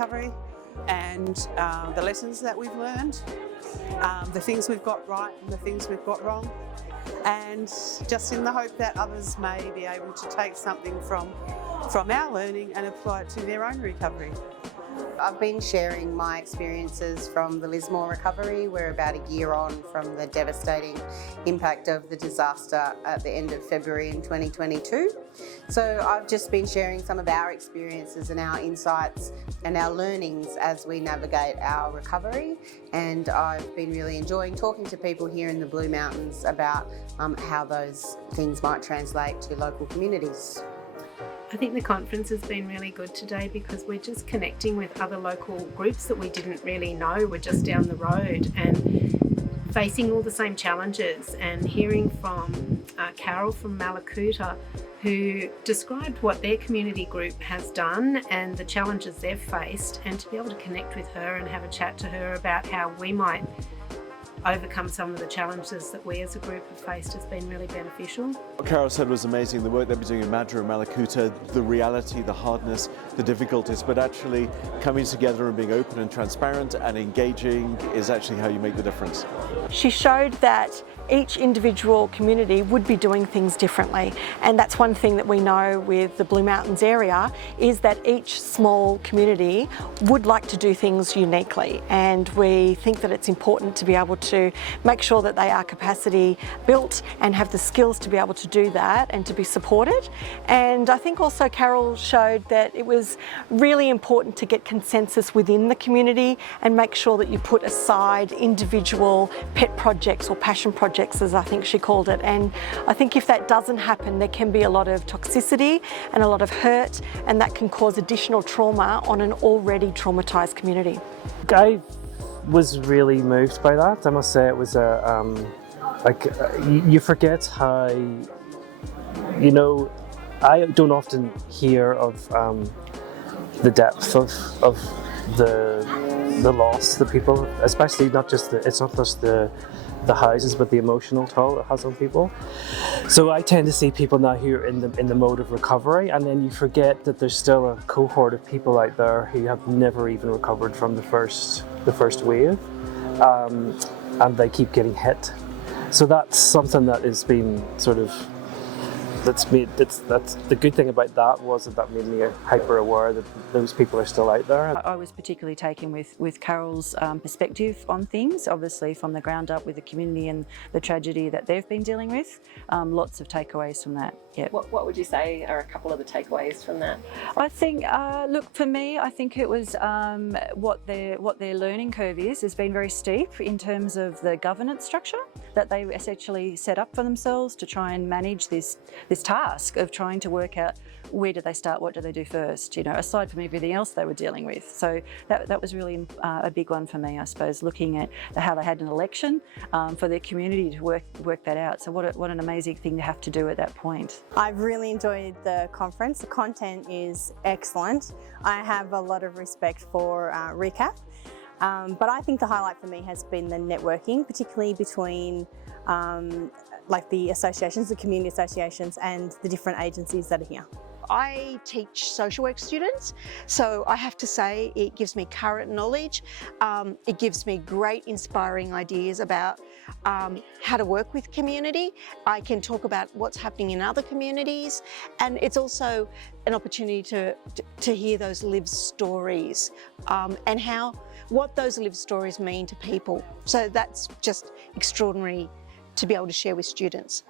recovery and the lessons that we've learned, the things we've got right and the things we've got wrong, and just in the hope that others may be able to take something from our learning and apply it to their own recovery. I've been sharing my experiences from the Lismore recovery. We're about a year on from the devastating impact of the disaster at the end of February in 2022. So I've just been sharing some of our experiences and our insights and our learnings as we navigate our recovery. And I've been really enjoying talking to people here in the Blue Mountains about how those things might translate to local communities. I think the conference has been really good today because we're just connecting with other local groups that we didn't really know were just down the road and facing all the same challenges, and hearing from Carol from Mallacoota, who described what their community group has done and the challenges they've faced, and to be able to connect with her and have a chat to her about how we might overcome some of the challenges that we as a group have faced has been really beneficial. What Carol said was amazing, the work they've been doing in MADRA and Mallacoota, the reality, the hardness, the difficulties, but actually coming together and being open and transparent and engaging is actually how you make the difference. She showed that each individual community would be doing things differently, and that's one thing that we know with the Blue Mountains area, is that each small community would like to do things uniquely, and we think that it's important to be able to make sure that they are capacity built and have the skills to be able to do that and to be supported. And I think also Carol showed that it was really important to get consensus within the community and make sure that you put aside individual pet projects or passion projects, as I think she called it. And I think if that doesn't happen, there can be a lot of toxicity and a lot of hurt, and that can cause additional trauma on an already traumatised community. I was really moved by that. I must say it was you forget how, you know, I don't often hear of the depth of the loss that people, especially it's not just the houses, but the emotional toll it has on people. So I tend to see people now who are in the mode of recovery, and then you forget that there's still a cohort of people out there who have never even recovered from the first wave, and they keep getting hit. So that's something that has been sort of, that's the good thing about that was that made me hyper aware that those people are still out there. I was particularly taken with Carol's perspective on things, obviously from the ground up with the community and the tragedy that they've been dealing with. Lots of takeaways from that. Yeah. What would you say are a couple of the takeaways from that? I think, look, for me, I think it was what their learning curve has been very steep in terms of the governance structure that they essentially set up for themselves to try and manage this task of trying to work out where do they start, what do they do first, you know, aside from everything else they were dealing with. So that was really a big one for me, I suppose, looking at how they had an election for their community to work that out. So what an amazing thing to have to do at that point. I've really enjoyed the conference. The content is excellent. I have a lot of respect for recap, but I think the highlight for me has been the networking, particularly between like the associations, the community associations, and the different agencies that are here. I teach social work students, so I have to say it gives me current knowledge. It gives me great inspiring ideas about how to work with community. I can talk about what's happening in other communities, and it's also an opportunity to hear those lived stories and what those lived stories mean to people. So that's just extraordinary to be able to share with students.